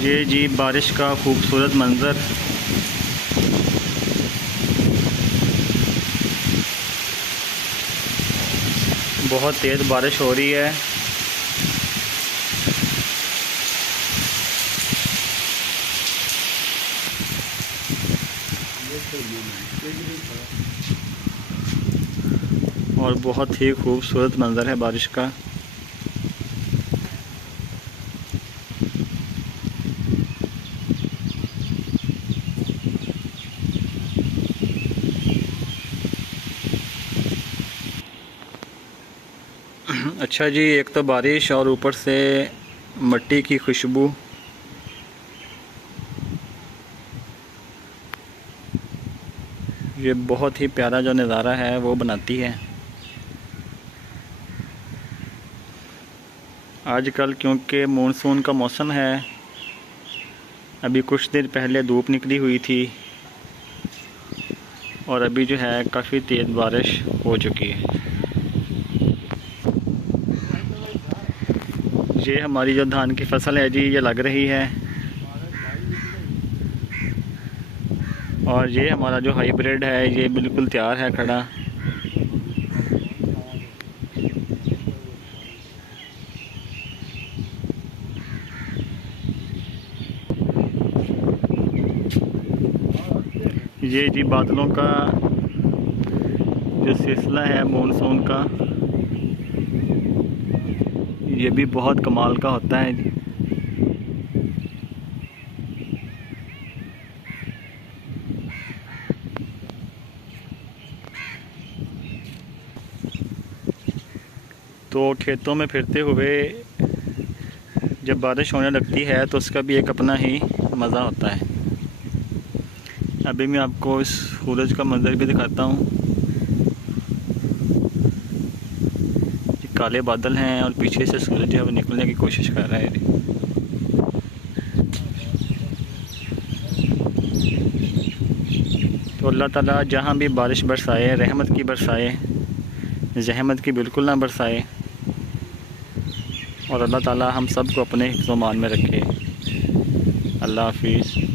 ये जी बारिश का खूबसूरत मंज़र। बहुत तेज़ बारिश हो रही है। और बहुत ही खूबसूरत मंज़र है बारिश का। अच्छा जी, एक तो बारिश और ऊपर से मिट्टी की खुशबू। ये बहुत ही प्यारा जो नज़ारा है वो बनाती है। आजकल क्योंकि मानसून का मौसम है, अभी कुछ देर पहले धूप निकली हुई थी और अभी जो है काफ़ी तेज़ बारिश हो चुकी है। ये हमारी जो धान की फसल है जी, ये लग रही है। और ये हमारा जो हाइब्रिड है ये बिल्कुल तैयार है खड़ा। ये जी बादलों का जो सिलसिला है मानसून का, ये भी बहुत कमाल का होता है जी। तो खेतों में फिरते हुए जब बारिश होने लगती है तो उसका भी एक अपना ही मज़ा होता है। अभी मैं आपको इस सूरज का मंज़र भी दिखाता हूँ। काले बादल हैं और पीछे से सूरज जो है वो निकलने की कोशिश कर रहा है। तो अल्लाह ताला जहाँ भी बारिश बरसाए, रहमत की बरसाए, जहमत की बिल्कुल ना बरसाए। और अल्लाह ताला हम सब को अपने हिफ्ज़-ओ-मान में रखे। अल्लाह हाफिज़।